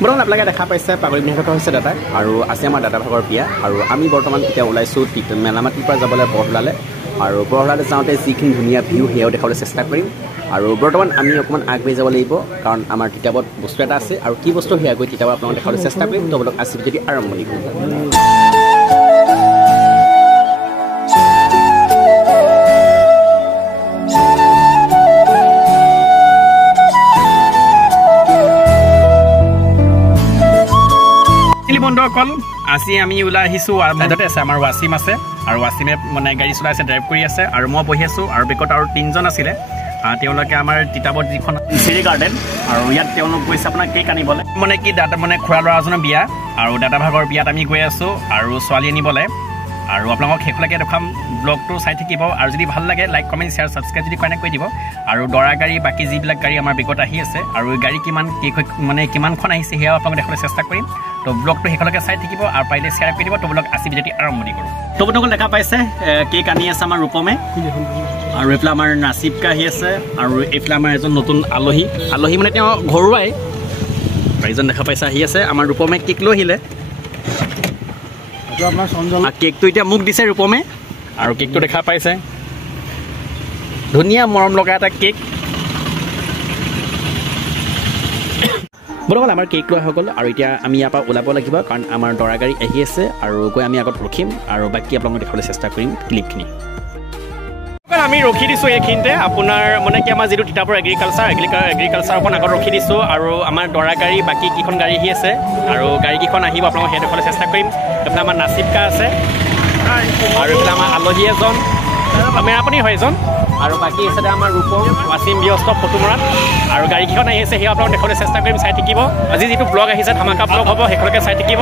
বৰ্তমান আপোনালোকে দেখা পাইছে পাগলী বিনাশক হৈছে দাদা আৰু আছে আমাৰ দাদা ভাগৰ বিয়া আৰু আমি বৰ্তমান এতিয়া ওলাইছোঁ মেলামাটিৰ পৰা যাবলৈ বৰহলালৈ আৰু বৰহলালৈ যাওঁতে যিখিনি ধুনীয়া ভিউ সেয়াও দেখাবলৈ চেষ্টা কৰিম আৰু বৰ্তমান আমি অকণমান আগবাঢ়ি যাব লাগিব কাৰণ আমাৰ কিতাপত বস্তু এটা আছে আৰু কি বস্তু সেয়া গৈ কিতাপত আপোনালোকক দেখাবলৈ চেষ্টা কৰিম তো আপোনালোক আছে যদি আৰম্ভণি কৰিম বন্ধুসকল আজি আমি ওলাই আহিছোঁ মাজতে আছে আমাৰ ৱাচিম আছে আৰু ৱাচিমে মানে গাড়ী চলাইছে ড্ৰাইভ কৰি আছে আৰু মই বহি আছোঁ আৰু বেকত আৰু তিনিজন আছিলে তেওঁলোকে আমাৰ তিতাবত যিখন চিৰি গাৰ্ডেন আৰু ইয়াত তেওঁলোক গৈছে আপোনাৰ কেক আনিবলৈ মানে কি দাদা মানে খুৰা ল'ৰাজনৰ বিয়া আৰু দাদা ভাগৰ বিয়াত আমি গৈ আছোঁ আৰু ছোৱালী আনিবলৈ আৰু আপোনালোকক শেষলৈকে দেখাম ব্লগটো চাই থাকিব আৰু যদি ভাল লাগে লাইক কমেণ্ট শ্বেয়াৰ ছাবস্ক্ৰাইব যদি কয় কৰি দিব আৰু দৰা গাড়ী বাকী যিবিলাক গাড়ী আমাৰ বেগত আহি আছে আৰু গাড়ী কিমানখন আহিছে সেয়াও আপোনালোকক দেখাবলৈ চেষ্টা কৰিম তো ব্লগটো শেষলৈকে চাই থাকিব আৰু পাৰিলে শ্বেয়াৰ কৰি দিব তো ব্লগ আছে যদি আৰম্ভণি কৰোঁ তো বন্ধুসকল দেখা পাইছে কেক আনি আছে আমাৰ ৰূপমে আৰু এইফালে আমাৰ নাচিবকা আহি আছে আৰু এইফালে আমাৰ এজন নতুন আলহী মানে তেওঁ ঘৰুৱাই এইজন দেখা পাইছে আহি আছে আমাৰ ৰূপমে কেক লৈ আহিলে কেকটো এতিয়া মোক দিছে ৰূপমে আৰু কেকটো দেখা পাইছে ধুনীয়া মৰম লগা এটা কেক বন্ধুসকল আমাৰ কেক লোৱা হৈ গ'ল আৰু এতিয়া আমি ইয়াৰ পৰা ওলাব লাগিব কাৰণ আমাৰ দৰা গাড়ী আহি আছে আৰু গৈ আমি আগত ৰখিম আৰু বাকী আপোনালোকক দেখাবলৈ চেষ্টা কৰিম ক্লিপখিনি আমি ৰখি দিছোঁ এইখিনিতে আপোনাৰ মানে কি আমাৰ যিটো তিতাবৰ এগ্ৰিকালচাৰখন আগত ৰখি দিছোঁ আৰু আমাৰ দৰা গাড়ী বাকী কেইখন গাড়ী আহি আছে আৰু গাড়ীকেইখন আহিব আপোনালোকক সেই দেখাবলৈ চেষ্টা কৰিম এইফালে আমাৰ নাচিবকা আছে আৰু এইফালে আমাৰ আলহী এজন মেৰাপানী হয় এজন আৰু বাকী হিচাপে আমাৰ ৰূপম ৱাচিম ব্যস্ত ফটো মৰাত আৰু গাড়ীকেইখন আহি আছে সেয়া আপোনালোকক দেখাবলৈ চেষ্টা কৰিম চাই থাকিব আজি যিটো ব্লগ আহিছে ধামাকা ব্লগ হ'ব শেষলৈকে চাই থাকিব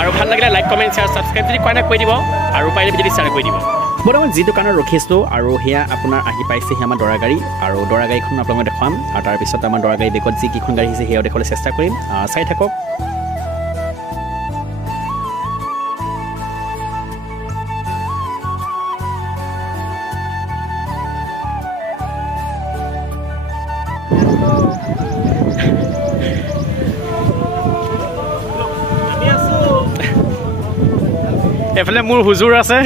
আৰু ভাল লাগিলে লাইক কমেণ্ট শ্বেয়াৰ ছাবস্ক্ৰাইব যদি কয় কৰি দিব আৰু পাৰিলে যদি শ্বেয়াৰ কৰি দিব বৰ্তমান যিটো কাৰণত ৰখিছোঁ আৰু সেয়া আপোনাৰ আহি পাইছে সেয়া আমাৰ দৰা গাড়ী আৰু দৰা গাড়ীখন আপোনালোকক দেখুৱাম আৰু তাৰপিছত আমাৰ দৰা গাড়ী বেগত যিকেইখন গাড়ী আহিছে সেয়াও দেখাবলৈ চেষ্টা কৰিম চাই থাকক এইফালে মোৰ হুজুৰ আছে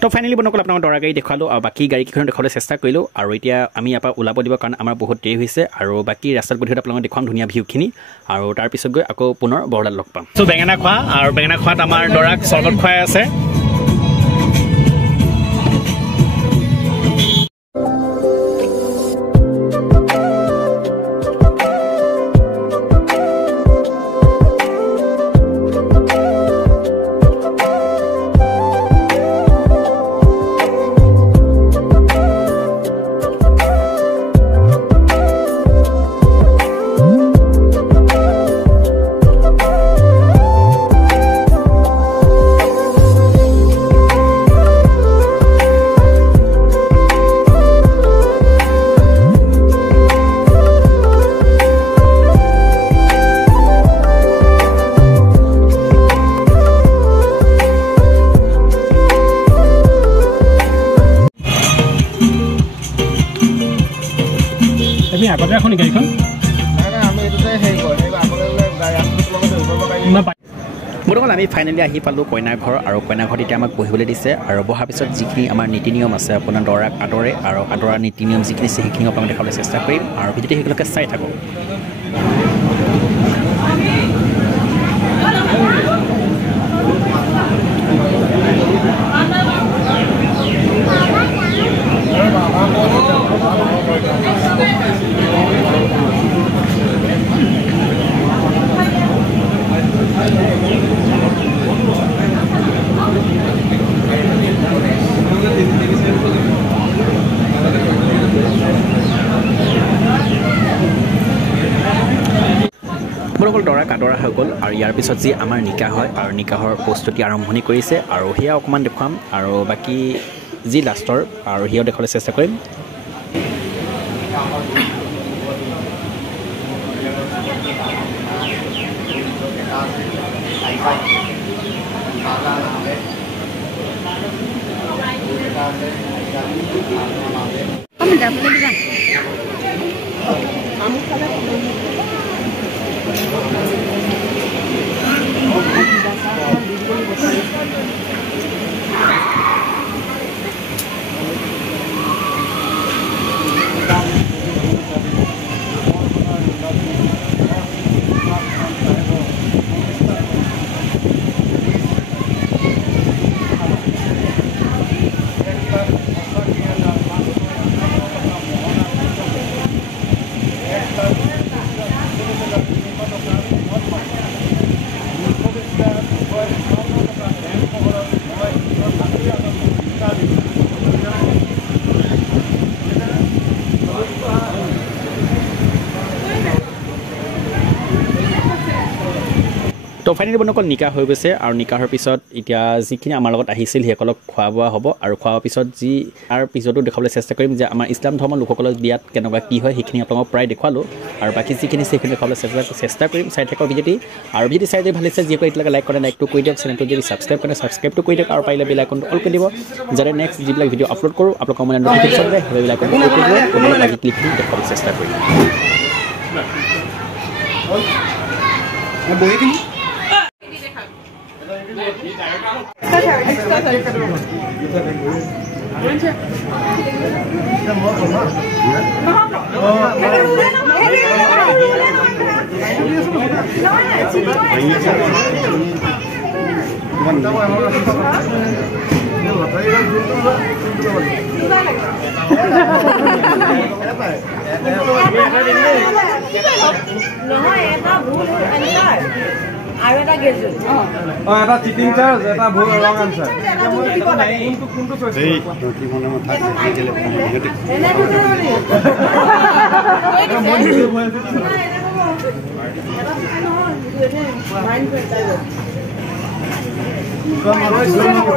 তো ফাইনেলি বন্ধুসকল আপোনাক দৰা গাড়ী দেখুৱালোঁ আৰু বাকী গাড়ীকেইখন দেখাবলৈ চেষ্টা কৰিলোঁ আৰু এতিয়া আমি ইয়াৰ পৰা ওলাব দিব কাৰণ আমাৰ বহুত দেৰি হৈছে আৰু বাকী ৰাস্তাত গৈ আপোনালোকক দেখুৱাম ধুনীয়া ভিউখিনি আৰু তাৰপিছত গৈ আকৌ পুনৰ বৰদাত লগ পাম চ' বেঙেনা খোৱা আৰু বেঙেনা খোৱাত আমাৰ দৰাক চৰ্বত খুৱাই আছে আগতে এখন গাড়ীখন বৰ্তমান আমি ফাইনেলি আহি পালোঁ কইনাৰ ঘৰ আৰু কইনাৰ ঘৰত এতিয়া আমাক বহিবলৈ দিছে আৰু বহাৰ পিছত যিখিনি আমাৰ নীতি নিয়ম আছে আপোনাৰ দৰাক আদৰে আৰু আদৰা নীতি নিয়ম যিখিনি আছে সেইখিনি আপোনাক দেখাবলৈ চেষ্টা কৰিম আৰু ভিডিঅ'টো সেইবিলাকে চাই থাকক বৰকল দৰা কাদৰা হৈ গ'ল আৰু ইয়াৰ পিছত যি আমাৰ নিকাহ হয় আৰু নিকাহৰ প্ৰস্তুতি আৰম্ভণি কৰিছে আৰু সেয়া অকণমান দেখুৱাম আৰু বাকী যি লাষ্টৰ আৰু সেয়াও দেখাবলৈ চেষ্টা কৰিম তো ফাইনেলি বন্ধুসকল নিকাহ হৈ গৈছে আৰু নিকাহৰ পিছত এতিয়া যিখিনি আমাৰ লগত আহিছিল সেইসকলক খোৱা বোৱা হ'ব আৰু খোৱাৰ পিছত যি তাৰ পিছতো দেখাবলৈ চেষ্টা কৰিম যে আমাৰ ইছলাম ধৰ্মৰ লোকসকলৰ বিয়াত কেনেকুৱা কি হয় সেইখিনি আপোনালোকক প্ৰায় দেখুৱালোঁ আৰু বাকী যিখিনি সেইখিনি দেখাবলৈ চেষ্টা কৰিম চাই থাকক ভিডিঅ'টি আৰু ভিডিঅ' চাই যদি ভাল লাগিছে যিসকল এতিয়ালৈকে লাইক কৰে লাইকটো কৰি দিয়ক চেনেলটো যদি ছাবস্ক্ৰাইব কৰে ছাবস্ক্ৰাইবটো কৰি দিয়ক আৰু পাৰিলে বেল আইকনটো অল কৰি দিব যাতে নেক্সট যিবিলাক ভিডিঅ' আপলোড কৰোঁ আপোনালোকৰ মানে নটিফিকেশ্যন দিয়ে সেই বেল আইকনটো অল কৰি দিব আপোনালোকে আজি ক্লিক কৰি দেখাবলৈ চেষ্টা কৰিম আৰু এটা গেজু এটা চিটিং চাৰ্জ এটা ভুল ৰং আনসাৰ কোনটো চইছ এই কি মনে মাথা গেলে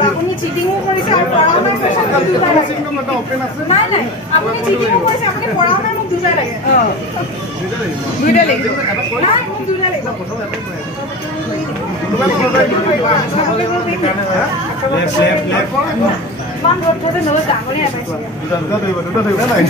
আপুনি চিটিংও কৰিছে আৰু পঢ়াও নাই নাই নাই আপুনি চিটিংও কৰিছে আপুনি পঢ়াও নাই মোক দুটা লাগে দুটা লাগিব নাই মোক দুটা লাগিব মান রোড করে নব ডাঙরে আইছে দুটা দেব নাই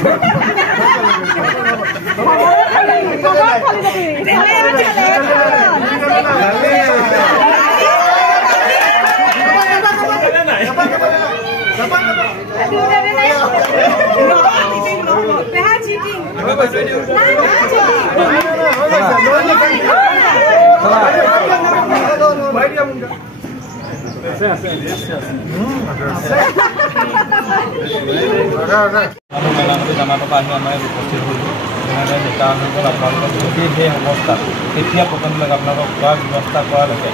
জামাটো আহি আমাৰ উপস্থিত হ'লোঁ তেনেদৰে নিকাহ হৈ গ'ল আপোনালোকক যদি সেই অৱস্থাত তেতিয়া প্ৰথমবিলাক আপোনালোকক খোৱাৰ ব্যৱস্থা কৰালৈকে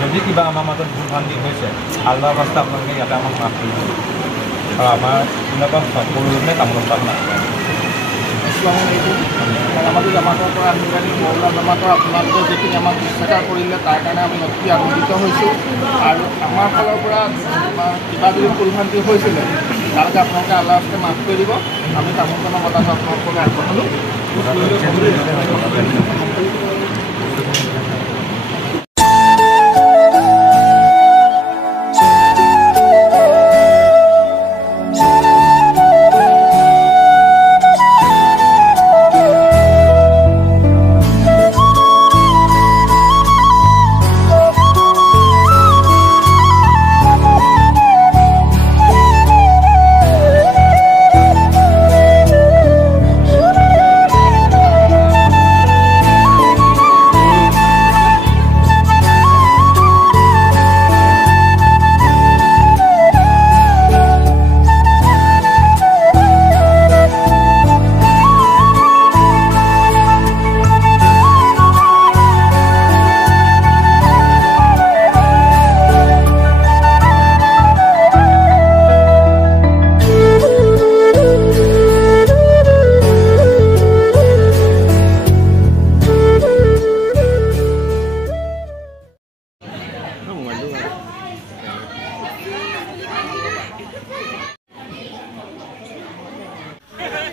যদি কিবা আমাৰ মাজত ভুল ভ্ৰান্তি হৈছে আল্লাহ অৱস্থা আপোনালোকে ইয়াতে আমাক মাফ কৰিব আৰু আমাৰ এনেকুৱা সকলোৱে কামত পাম নাই আমাদেৰ জামাতৰ পৰা আনুষ্ঠানিক মৌলা জামাতৰ আপোনালোকে যিখিনি আমাক বিশ্বাস কৰিলে তাৰ কাৰণে আমি অতি আনন্দিত হৈছোঁ আৰু আমাৰ ফালৰ পৰা কিবা যদি ভুলভ্ৰান্তি হৈছিলে তালৈকে আপোনালোকে আল্লাহ হস্তে মাফ কৰি দিব আমি তামোলজনৰ কথাটো আপোনালোকলৈ আগবঢ়ালোঁ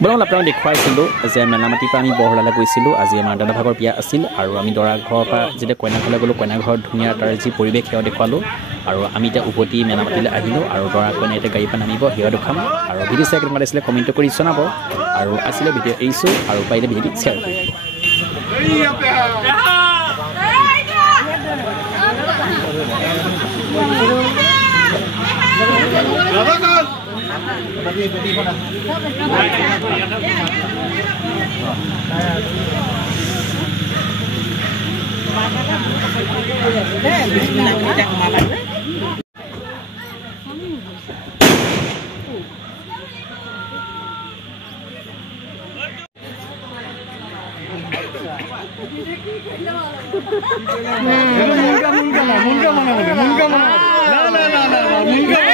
বলক আপোনাক দেখুৱাইছিলোঁ যে মেলামাটিৰ পৰা আমি বৰহলালৈ গৈছিলোঁ আজি আমাৰ দাদা ভাগৰ বিয়া আছিল আৰু আমি দৰা ঘৰৰ পৰা যেতিয়া কইনা ঘৰলৈ গ'লোঁ কইনা ঘৰত ধুনীয়া তাৰ যি পৰিৱেশ সেয়া দেখুৱালোঁ আৰু আমি এতিয়া উভতি মেলামাটিলৈ আহিলোঁ আৰু দৰা কইনা এতিয়া গাড়ীৰ পৰা নামিব সেয়া দেখাম আৰু ভিডিঅ' চাই কেনেকুৱা লাগিছিলে কমেণ্ট কৰি জনাব আৰু আছিলে ভিডিঅ' এৰিছোঁ আৰু পাৰিলে ভিডিঅ'টি শ্বেয়াৰ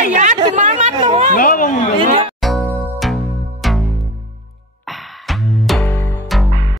यार तुम्हारा मत